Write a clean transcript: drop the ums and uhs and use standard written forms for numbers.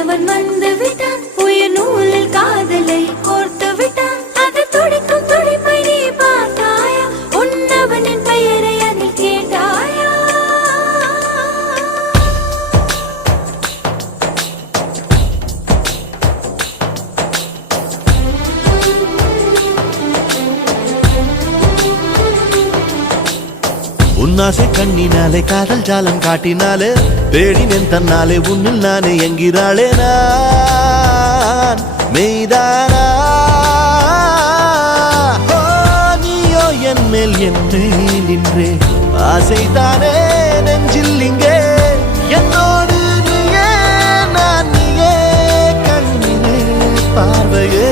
நல்லவன் வந்து விட்டான், உயிர் நூலில் காதலை கோர்த்து விட்டான். அது துடிக்கும் துடிப்பை நீ பார்த்தாயா, உன்னவனின் பெயரை அதில் கேட்டாயா? உன்னாசை கண்ணினாலே காதல் ஜாலம் காட்டினாலே தேடினேன் தன்னாலே உன்னில் நானே என்கிறாளே நான் மெய்தானா? நீயோ என் மேல் நின்றே ஆசைதானே நெஞ்சில் இங்கே என்னோடு நீயே நான் நீயே கண்ணிலே பார்வையே